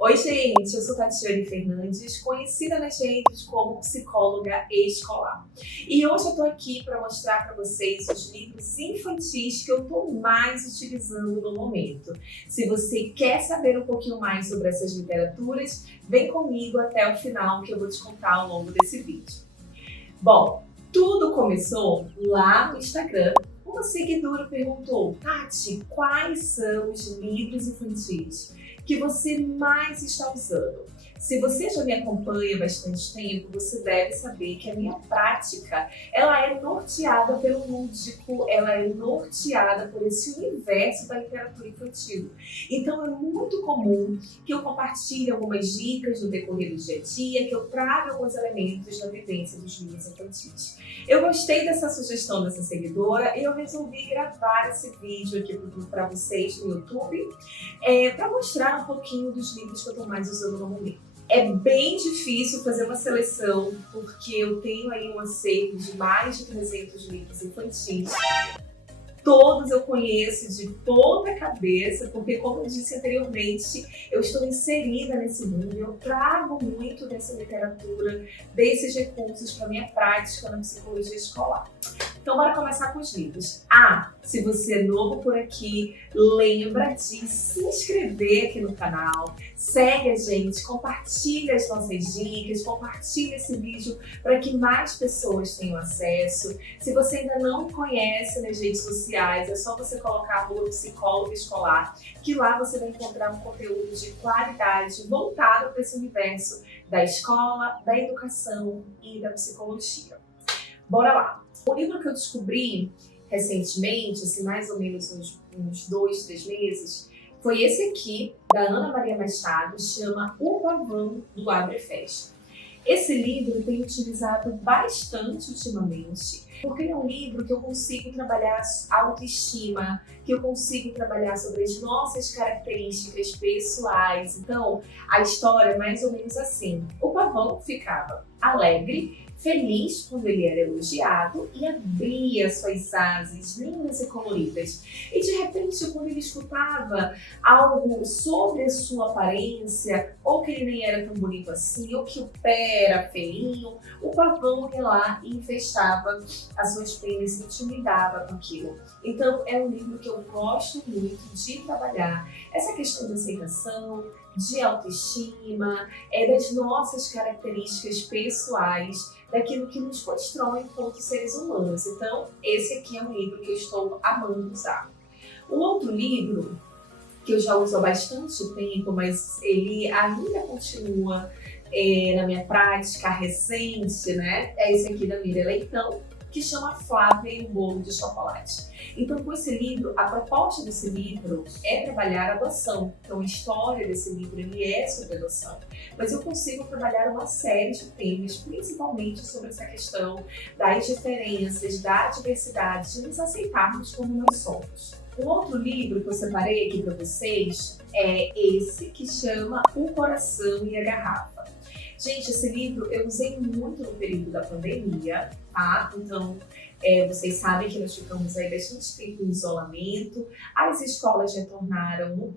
Oi, gente, eu sou Tatiane Fernandes, conhecida nas redes como psicóloga escolar. E hoje eu tô aqui para mostrar para vocês os livros infantis que eu tô mais utilizando no momento. Se você quer saber um pouquinho mais sobre essas literaturas, vem comigo até o final que eu vou te contar ao longo desse vídeo. Bom, tudo começou lá no Instagram. Uma seguidora perguntou: Tati, quais são os livros infantis que você mais está usando? Se você já me acompanha há bastante tempo, você deve saber que a minha prática, ela é norteada pelo lúdico, ela é norteada por esse universo da literatura infantil. Então é muito comum que eu compartilhe algumas dicas no decorrer do dia a dia, que eu traga alguns elementos da vivência dos livros infantis. Eu gostei dessa sugestão dessa seguidora e eu resolvi gravar esse vídeo aqui para vocês no YouTube, para mostrar um pouquinho dos livros que eu estou mais usando no momento. É bem difícil fazer uma seleção, porque eu tenho aí um acervo de mais de 300 livros infantis. Todos eu conheço de ponta cabeça, porque, como eu disse anteriormente, eu estou inserida nesse mundo, eu trago muito dessa literatura, desses recursos para a minha prática na psicologia escolar. Então, bora começar com os livros. Se você é novo por aqui, lembra de se inscrever aqui no canal, segue a gente, compartilha as nossas dicas, compartilha esse vídeo para que mais pessoas tenham acesso. Se você ainda não me conhece nas redes sociais, é só você colocar o psicólogo escolar, que lá você vai encontrar um conteúdo de qualidade voltado para esse universo da escola, da educação e da psicologia. Bora lá! O livro que eu descobri recentemente, assim, mais ou menos uns 2, 3 meses, foi esse aqui, da Ana Maria Machado, chama O Pavão do Abre e Fecha. Esse livro eu tenho utilizado bastante ultimamente, porque é um livro que eu consigo trabalhar autoestima, que eu consigo trabalhar sobre as nossas características pessoais. Então, a história é mais ou menos assim. O pavão ficava alegre, feliz quando ele era elogiado e abria suas asas lindas e coloridas. E de repente, quando ele escutava algo sobre a sua aparência, ou que ele nem era tão bonito assim, ou que o pé era feinho, o pavão ia lá e fechava as suas penas e intimidava com aquilo. Então, é um livro que eu gosto muito de trabalhar essa questão de aceitação, de autoestima, das nossas características pessoais, daquilo que nos constrói enquanto seres humanos. Então, esse aqui é um livro que eu estou amando usar. Um outro livro que eu já uso há bastante tempo, mas ele ainda continua na minha prática recente, né? É esse aqui da Miriam Leitão, que chama Flávia e o Bolo de Chocolate. Então, com esse livro, a proposta desse livro é trabalhar a adoção. Então, a história desse livro ele é sobre adoção. Mas eu consigo trabalhar uma série de temas, principalmente sobre essa questão das diferenças, da diversidade, de nos aceitarmos como nós somos. Um outro livro que eu separei aqui para vocês é esse, que chama O Coração e a Garrafa. Gente, esse livro eu usei muito no período da pandemia, tá? Então, vocês sabem que nós ficamos aí bastante tempo em isolamento, as escolas retornaram no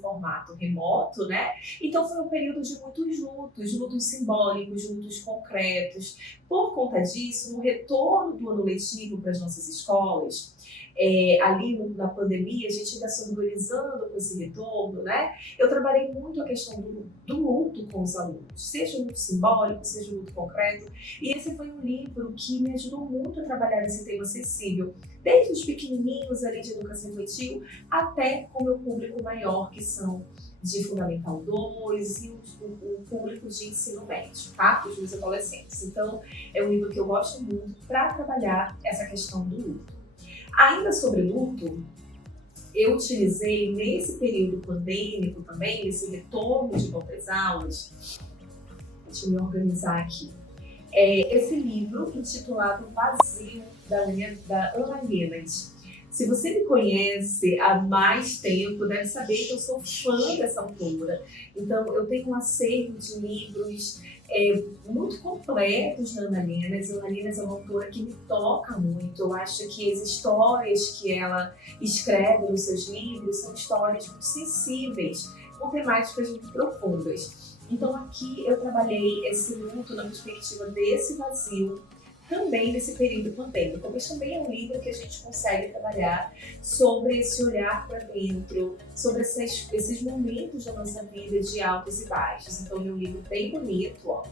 formato remoto, né? Então foi um período de muitos lutos simbólicos, lutos concretos. Por conta disso, no retorno do ano letivo para as nossas escolas, ali na pandemia, a gente ainda se organizando com esse retorno, né? Eu trabalhei muito a questão do luto com os alunos, seja um luto simbólico, seja um luto concreto, e esse foi um livro que me ajudou muito a trabalhar esse tema sensível, desde os pequenininhos ali de educação infantil, até com o meu público maior, que são de Fundamental 2 e o público de ensino médio, tá? Os meus adolescentes. Então, é um livro que eu gosto muito para trabalhar essa questão do luto. Ainda sobre luto, eu utilizei nesse período pandêmico também, nesse retorno de volta às aulas, deixa eu me organizar aqui, esse livro intitulado Vazio, da Ana Guinness. Se você me conhece há mais tempo, deve saber que eu sou fã dessa autora. Então, eu tenho um acervo de livros muito completos da Ana Guinness. A Ana Guinness é uma autora que me toca muito. Eu acho que as histórias que ela escreve nos seus livros são histórias muito sensíveis, com temáticas muito profundas. Então aqui eu trabalhei esse luto na perspectiva desse vazio, também nesse período pandêmico, mas também é um livro que a gente consegue trabalhar sobre esse olhar para dentro, sobre esses momentos da nossa vida de altos e baixos. Então é um livro bem bonito, ó.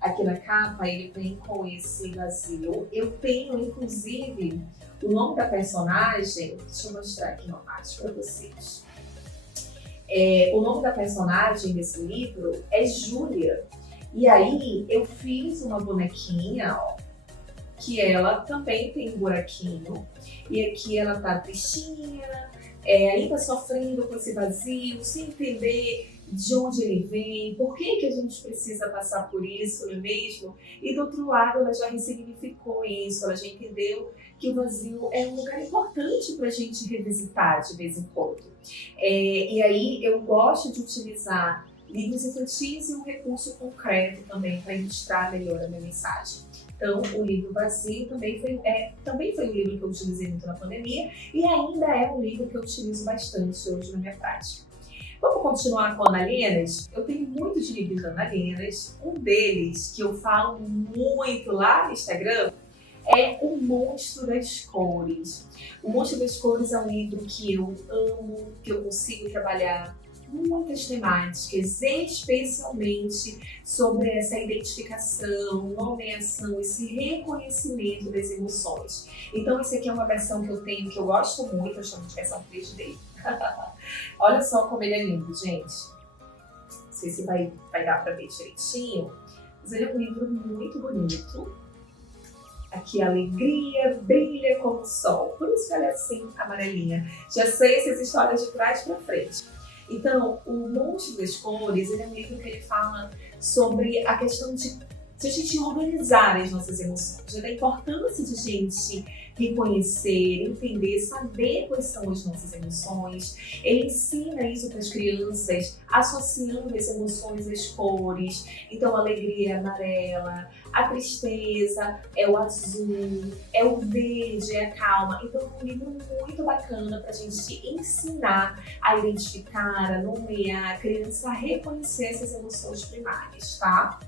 Aqui na capa ele vem com esse vazio. Eu tenho, inclusive, o nome da personagem, deixa eu mostrar aqui uma parte para vocês. O nome da personagem desse livro é Júlia. E aí eu fiz uma bonequinha, ó, que ela também tem um buraquinho. E aqui ela tá tristinha, ainda sofrendo com esse vazio, sem entender de onde ele vem, por que a gente precisa passar por isso, não é mesmo? E do outro lado, ela já ressignificou isso, ela já entendeu que o vazio é um lugar importante para a gente revisitar de vez em quando. E aí eu gosto de utilizar livros infantis e um recurso concreto também para ilustrar melhor a minha mensagem. Então, o livro Vazio também foi um livro que eu utilizei muito na pandemia e ainda é um livro que eu utilizo bastante hoje na minha prática. Vamos continuar com Ana Lenas? Eu tenho muitos livros da Ana Lenas. Um deles, que eu falo muito lá no Instagram, é O Monstro das Cores. O Monstro das Cores é um livro que eu amo, que eu consigo trabalhar muitas temáticas, especialmente sobre essa identificação, nomeação, esse reconhecimento das emoções. Então, esse aqui é uma versão que eu tenho, que eu gosto muito, eu chamo de versão 3D. Olha só como ele é lindo, gente. Não sei se vai dar para ver direitinho, mas ele é um livro muito bonito. Aqui a alegria brilha como o sol, por isso que ela é assim, amarelinha. Já sei essas histórias de trás para frente. Então, o Monstro das Cores, ele é um livro que ele fala sobre a questão de a gente organizar as nossas emoções, da importância de a gente reconhecer, entender, saber quais são as nossas emoções. Ele ensina isso para as crianças, associando as emoções às cores. Então, a alegria é amarela, a tristeza é o azul, é o verde, é a calma. Então, é um livro muito bacana para a gente ensinar a identificar, a nomear, a criança a reconhecer essas emoções primárias, tá?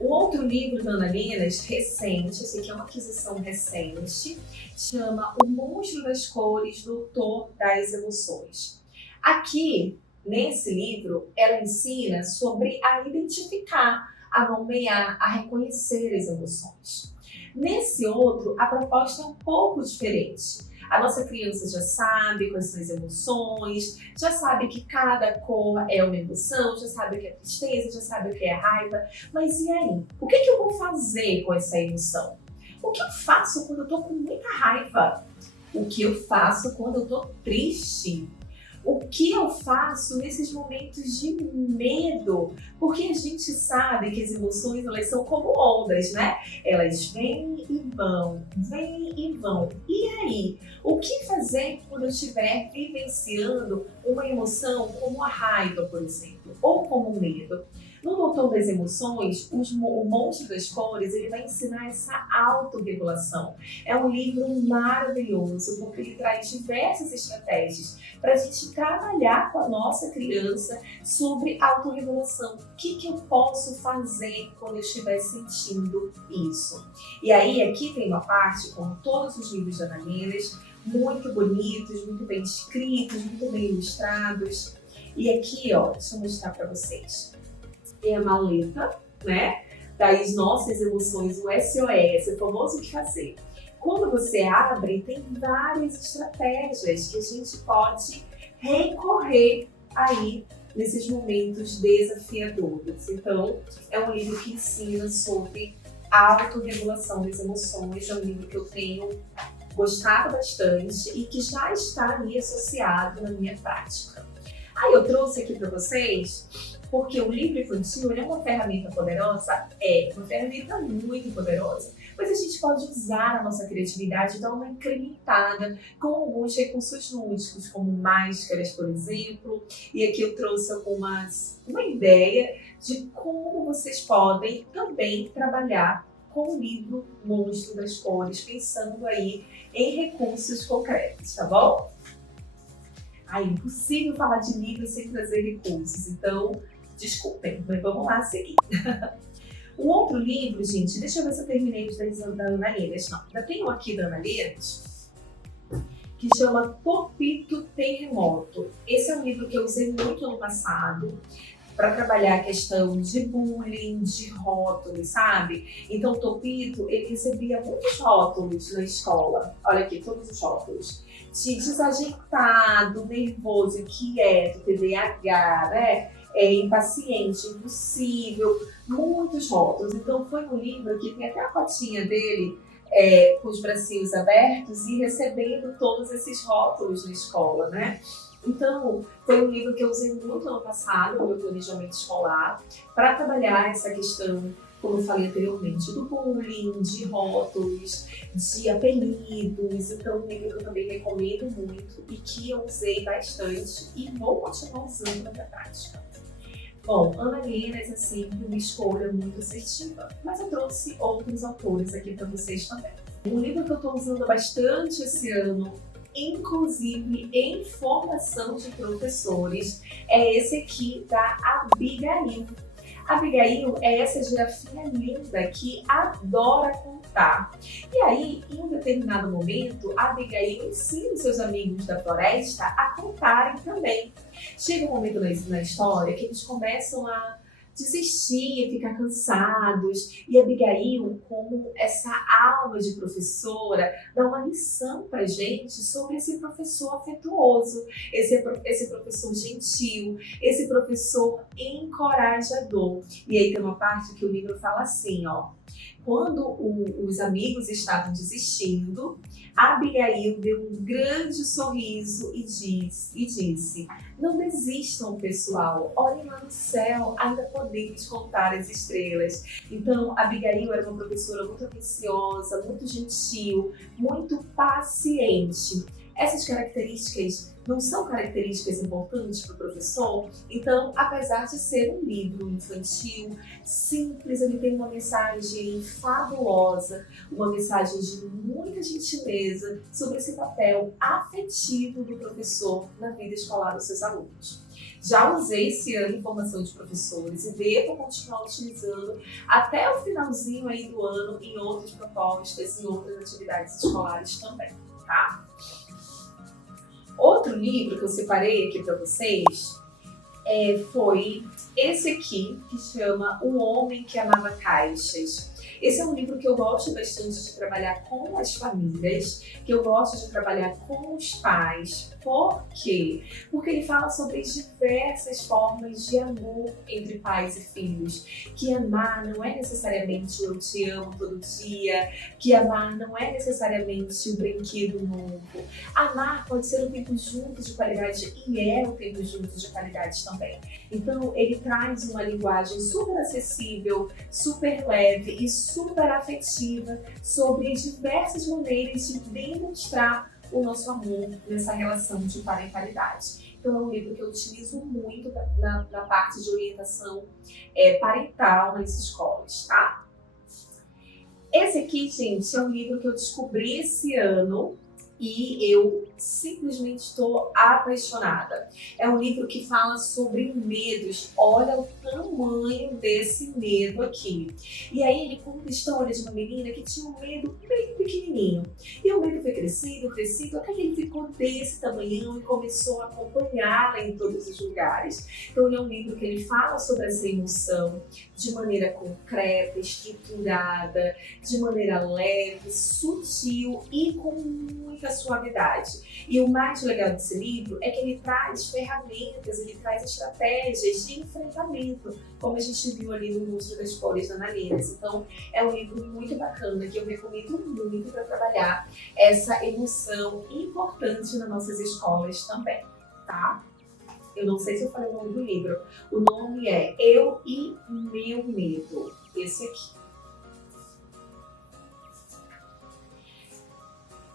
O outro livro da Ana Lenas, recente, esse aqui é uma aquisição recente, chama O Monstro das Cores, Doutor das Emoções. Aqui, nesse livro, ela ensina sobre a identificar, a nomear, a reconhecer as emoções. Nesse outro, a proposta é um pouco diferente. A nossa criança já sabe quais são as emoções, já sabe que cada cor é uma emoção, já sabe o que é tristeza, já sabe o que é raiva. Mas e aí? O que eu vou fazer com essa emoção? O que eu faço quando eu tô com muita raiva? O que eu faço quando eu tô triste? O que eu faço nesses momentos de medo? Porque a gente sabe que as emoções, elas são como ondas, né? Elas vêm e vão, vêm e vão. E aí? O que fazer quando eu estiver vivenciando uma emoção como a raiva, por exemplo, ou como o medo? No Doutor das Emoções, o Monstro das Cores, ele vai ensinar essa autorregulação. É um livro maravilhoso, porque ele traz diversas estratégias para a gente trabalhar com a nossa criança sobre autorregulação. O que eu posso fazer quando eu estiver sentindo isso? E aí, aqui tem uma parte, como todos os livros da Ana Lenas, muito bonitos, muito bem escritos, muito bem ilustrados. E aqui, ó, deixa eu mostrar para vocês. É a maleta, né, das nossas emoções, o SOS, o famoso o que fazer. Quando você abre, tem várias estratégias que a gente pode recorrer aí nesses momentos desafiadores. Então, é um livro que ensina sobre a autorregulação das emoções, é um livro que eu tenho gostado bastante e que já está ali associado na minha prática. Aí eu trouxe aqui para vocês, porque o livro infantil é uma ferramenta poderosa, é uma ferramenta muito poderosa, mas a gente pode usar a nossa criatividade e dar uma incrementada com alguns recursos lúdicos, como máscaras, por exemplo. E aqui eu trouxe uma ideia de como vocês podem também trabalhar com o livro Monstro das Cores, pensando aí em recursos concretos, tá bom? É impossível falar de livro sem trazer recursos, então desculpem, mas vamos lá seguir. Um outro livro, gente, deixa eu ver se eu terminei os da Ana Liras. Não, ainda tem um aqui da Ana Liras, que chama Topito Terremoto. Esse é um livro que eu usei muito ano passado para trabalhar a questão de bullying, de rótulos, sabe? Então, Topito, ele recebia muitos rótulos na escola. Olha aqui, todos os rótulos. De desajeitado, nervoso, inquieto, TDAH, né? Impaciente, impossível, muitos rótulos. Então, foi um livro que tem até a fotinha dele, com os bracinhos abertos e recebendo todos esses rótulos na escola, né? Então, foi um livro que eu usei muito ano passado no meu planejamento escolar para trabalhar essa questão, como eu falei anteriormente, do bullying, de rótulos, de apelidos. Então, um livro que eu também recomendo muito e que eu usei bastante e vou continuar usando na minha prática. Bom, Ana Liras é sempre uma escolha muito assertiva, mas eu trouxe outros autores aqui para vocês também. Um livro que eu estou usando bastante esse ano, inclusive em formação de professores, é esse aqui da Abigail. Abigail é essa girafinha linda que adora contar. E aí, em um determinado momento, a Abigail ensina os seus amigos da floresta a contarem também. Chega um momento na história que eles começam a desistir, ficar cansados. E a Abigail, como essa alma de professora, dá uma lição pra gente sobre esse professor afetuoso, esse professor gentil, esse professor encorajador. E aí tem uma parte que o livro fala assim, ó. Quando os amigos estavam desistindo, a Abigail deu um grande sorriso e disse: não desistam, pessoal, olhem lá no céu, ainda podemos contar as estrelas. Então, a Abigail era uma professora muito atenciosa, muito gentil, muito paciente. Essas características não são características importantes para o professor? Então, apesar de ser um livro infantil, simples, ele tem uma mensagem fabulosa, uma mensagem de muita gentileza sobre esse papel afetivo do professor na vida escolar dos seus alunos. Já usei esse ano em formação de professores e devo continuar utilizando até o finalzinho aí do ano em outras propostas e outras atividades escolares também, tá? Outro livro que eu separei aqui para vocês foi esse aqui, que chama O Homem que Amava Caixas. Esse é um livro que eu gosto bastante de trabalhar com as famílias, que eu gosto de trabalhar com os pais. Por quê? Porque ele fala sobre diversas formas de amor entre pais e filhos. Que amar não é necessariamente o eu te amo todo dia, que amar não é necessariamente o brinquedo novo. Amar pode ser um tempo junto de qualidade e é um tempo junto de qualidade também. Então, ele traz uma linguagem super acessível, super leve e super afetiva sobre diversas maneiras de demonstrar o nosso amor nessa relação de parentalidade. Então, é um livro que eu utilizo muito na parte de orientação parental nas escolas, tá? Esse aqui, gente, é um livro que eu descobri esse ano e eu simplesmente estou apaixonada. É um livro que fala sobre medos. Olha o tamanho desse medo aqui. E aí ele conta a história de uma menina que tinha um medo bem pequenininho. E o medo foi crescendo, até que ele ficou desse tamanhão e começou a acompanhá-la em todos os lugares. Então ele é um livro que ele fala sobre essa emoção de maneira concreta, estruturada, de maneira leve, sutil e com muita suavidade. E o mais legal desse livro é que ele traz ferramentas, ele traz estratégias de enfrentamento, como a gente viu ali no Monstro das Folhas da Ana Liras. Então, é um livro muito bacana que eu recomendo muito para trabalhar essa emoção importante nas nossas escolas também, tá? Eu não sei se eu falei o nome do livro. O nome é Eu e Meu Medo. Esse aqui.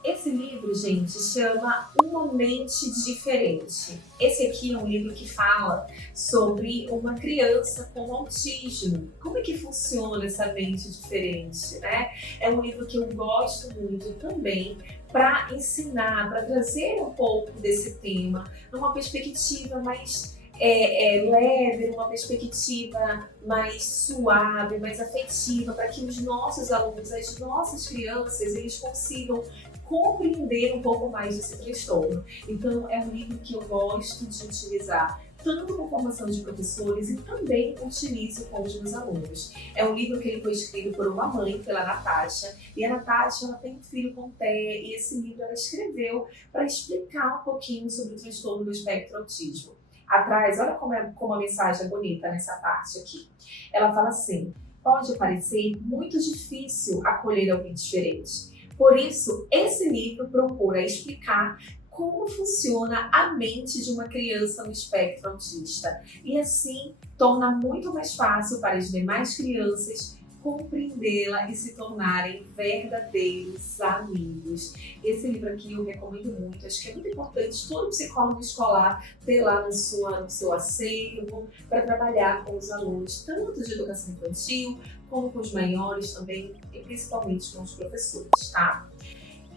Esse livro, gente, chama Uma Mente Diferente. Esse aqui é um livro que fala sobre uma criança com autismo. Como é que funciona essa mente diferente, né? É um livro que eu gosto muito também para ensinar, para trazer um pouco desse tema numa perspectiva mais leve, numa perspectiva mais suave, mais afetiva, para que os nossos alunos, as nossas crianças, eles consigam compreender um pouco mais desse transtorno. Então, é um livro que eu gosto de utilizar tanto com formação de professores e também utilizo com os meus alunos. É um livro que ele foi escrito por uma mãe, pela Natasha, e a Natasha ela tem um filho com TEA, e esse livro ela escreveu para explicar um pouquinho sobre o transtorno do espectro autismo. Atrás, olha como a mensagem é bonita nessa parte aqui. Ela fala assim: pode parecer muito difícil acolher alguém diferente. Por isso, esse livro procura explicar como funciona a mente de uma criança no espectro autista e assim torna muito mais fácil para as demais crianças compreendê-la e se tornarem verdadeiros amigos. Esse livro aqui eu recomendo muito, acho que é muito importante todo psicólogo escolar ter lá no seu acervo para trabalhar com os alunos, tanto de educação infantil como com os maiores também e principalmente com os professores, tá?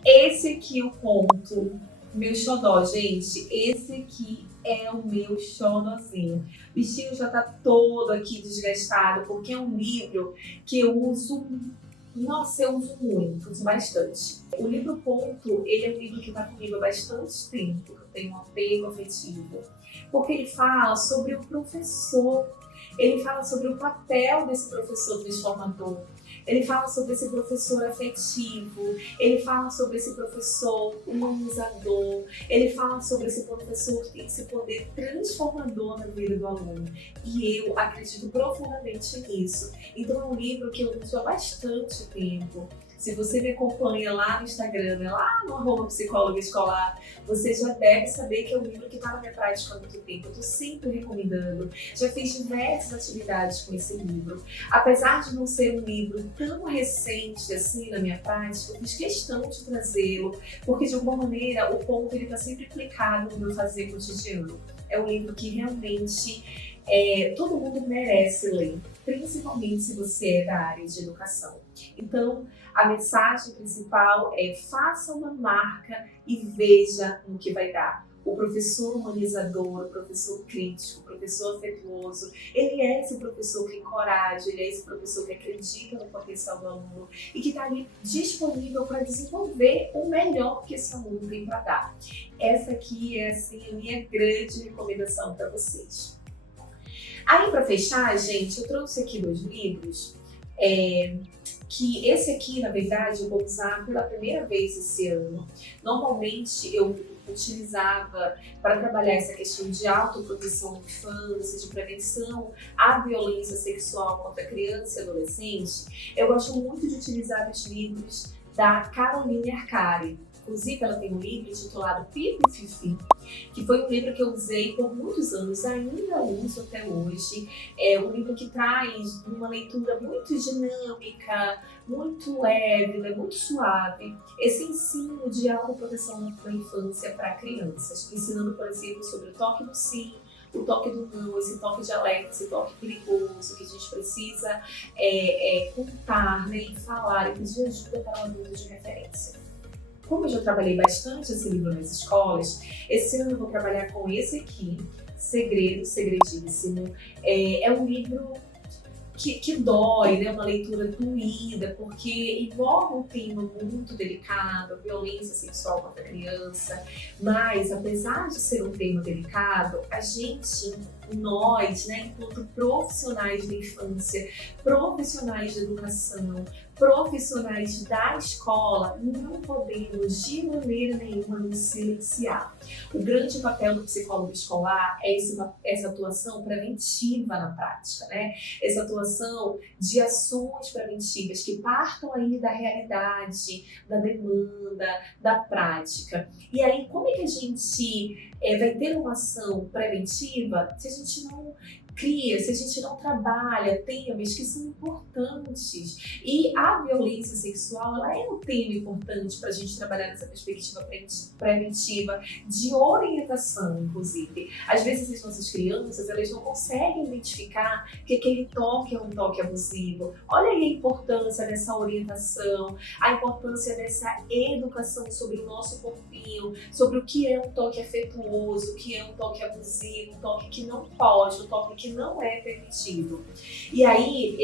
Esse aqui eu conto meu xodó, gente, esse aqui é o meu xodózinho. O bichinho já tá todo aqui desgastado, porque é um livro que eu uso, nossa, eu uso muito, uso bastante. O livro Ponto, ele é um livro que tá comigo há bastante tempo, eu tenho um apego afetivo, porque ele fala sobre o professor, ele fala sobre o papel desse professor transformador, ele fala sobre esse professor afetivo, ele fala sobre esse professor humanizador, ele fala sobre esse professor que tem esse poder transformador na vida do aluno. E eu acredito profundamente nisso. Então é um livro que eu uso há bastante tempo. Se você me acompanha lá no Instagram, lá no @psicóloga escolar, você já deve saber que é um livro que está na minha prática há muito tempo. Eu estou sempre recomendando. Já fiz diversas atividades com esse livro. Apesar de não ser um livro tão recente assim na minha prática, eu fiz questão de trazê-lo, porque de alguma maneira o ponto está sempre aplicado no meu fazer cotidiano. É um livro que realmente todo mundo merece ler, principalmente se você é da área de educação. Então, a mensagem principal é: faça uma marca e veja no que vai dar. O professor humanizador, o professor crítico, o professor afetuoso, ele é esse professor que encoraja, ele é esse professor que acredita no potencial do aluno e que está ali disponível para desenvolver o melhor que esse aluno tem para dar. Essa aqui é assim, a minha grande recomendação para vocês. Aí, para fechar, gente, eu trouxe aqui 2 livros, que esse aqui, na verdade, eu vou usar pela primeira vez esse ano. Normalmente, eu utilizava para trabalhar essa questão de autoproteção na infância, de prevenção à violência sexual contra criança e adolescente. Eu gosto muito de utilizar os livros da Caroline Arcari. Inclusive, ela tem um livro intitulado Pipo e Fifi, que foi um livro que eu usei por muitos anos, ainda uso até hoje. É um livro que traz uma leitura muito dinâmica, muito leve, muito suave, esse ensino de autoproteção na infância para crianças, ensinando, por exemplo, sobre o toque do sim, o toque do não, esse toque de alerta, esse toque perigoso que a gente precisa contar, né, e falar e pedir ajuda para um adulto de referência. Como eu já trabalhei bastante esse livro nas escolas, esse ano eu vou trabalhar com esse aqui, Segredo Segredíssimo. É um livro que dói, né? Uma leitura doída, porque envolve um tema muito delicado, a violência sexual contra a criança, mas apesar de ser um tema delicado, nós, né, enquanto profissionais da infância, profissionais da educação, profissionais da escola, não podemos de maneira nenhuma nos silenciar. O grande papel do psicólogo escolar é essa atuação preventiva na prática, né? Essa atuação de ações preventivas que partam aí da realidade, da demanda, da prática. E aí, como é que a gente vai ter uma ação preventiva se a gente não cria, se a gente não trabalha temas que são importantes. E a violência sexual, ela é um tema importante para a gente trabalhar nessa perspectiva preventiva, de orientação, inclusive. Às vezes as nossas crianças, elas não conseguem identificar que aquele toque é um toque abusivo. Olha aí a importância dessa orientação, a importância dessa educação sobre o nosso corpinho, sobre o que é um toque afetuoso, o que é um toque abusivo, um toque que não pode, um toque que não é permitido. E aí,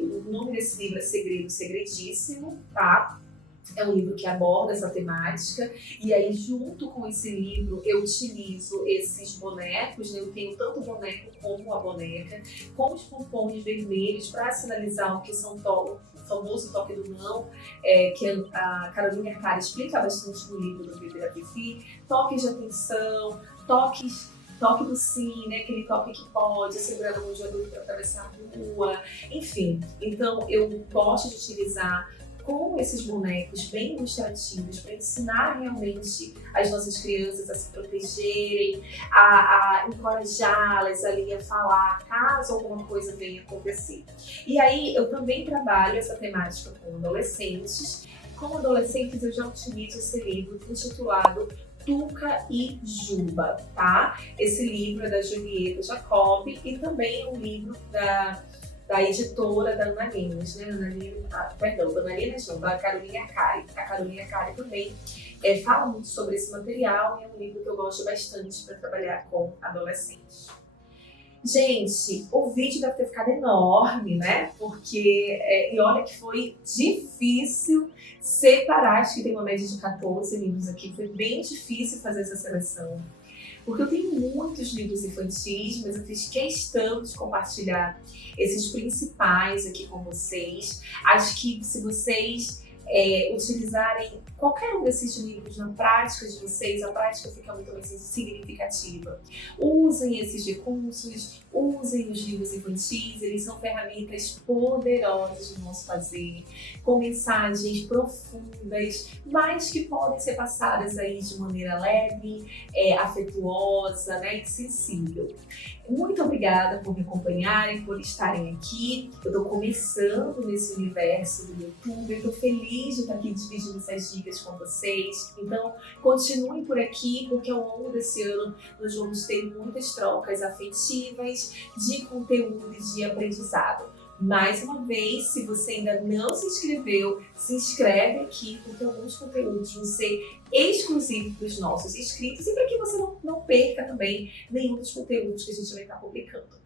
o nome desse livro é Segredo Segredíssimo, tá? É um livro que aborda essa temática, e aí junto com esse livro eu utilizo esses bonecos, né? Eu tenho tanto o boneco como a boneca, com os pompons vermelhos para sinalizar o que são o famoso toque do não, que a Carolina Arcari explica bastante no livro do Bebê da Fifi, toques de atenção, toque do sim, né? Aquele toque que pode, segurar a mão de adulto para atravessar a rua, enfim. Então eu gosto de utilizar com esses bonecos bem ilustrativos para ensinar realmente as nossas crianças a se protegerem, a encorajá-las ali a falar caso alguma coisa venha acontecer. E aí eu também trabalho essa temática com adolescentes. Com adolescentes eu já utilizo esse livro intitulado Tuca e Juba, tá? Esse livro é da Julieta Jacobi e também é um livro da editora da Ana Linas, né? Da Carolina Arcari. A Carolina Arcari também fala muito sobre esse material e é um livro que eu gosto bastante para trabalhar com adolescentes. Gente, o vídeo deve ter ficado enorme, né? Porque, e olha que foi difícil separar, acho que tem uma média de 14 livros aqui, foi bem difícil fazer essa seleção. Porque eu tenho muitos livros infantis, mas eu fiz questão de compartilhar esses principais aqui com vocês. Acho que se vocês utilizarem qualquer um desses livros na prática de vocês, a prática fica muito mais significativa. Usem esses recursos, usem os livros infantis, eles são ferramentas poderosas no nosso fazer, com mensagens profundas, mas que podem ser passadas aí de maneira leve, afetuosa, né, e sensível. Muito obrigada por me acompanharem, por estarem aqui. Eu estou começando nesse universo do YouTube, eu estou feliz de estar aqui dividindo essas dicas com vocês. Então, continuem por aqui, porque ao longo desse ano nós vamos ter muitas trocas afetivas, de conteúdo e de aprendizado. Mais uma vez, se você ainda não se inscreveu, se inscreve aqui, porque alguns conteúdos vão ser exclusivos para os nossos inscritos e para que você não perca também nenhum dos conteúdos que a gente vai estar publicando.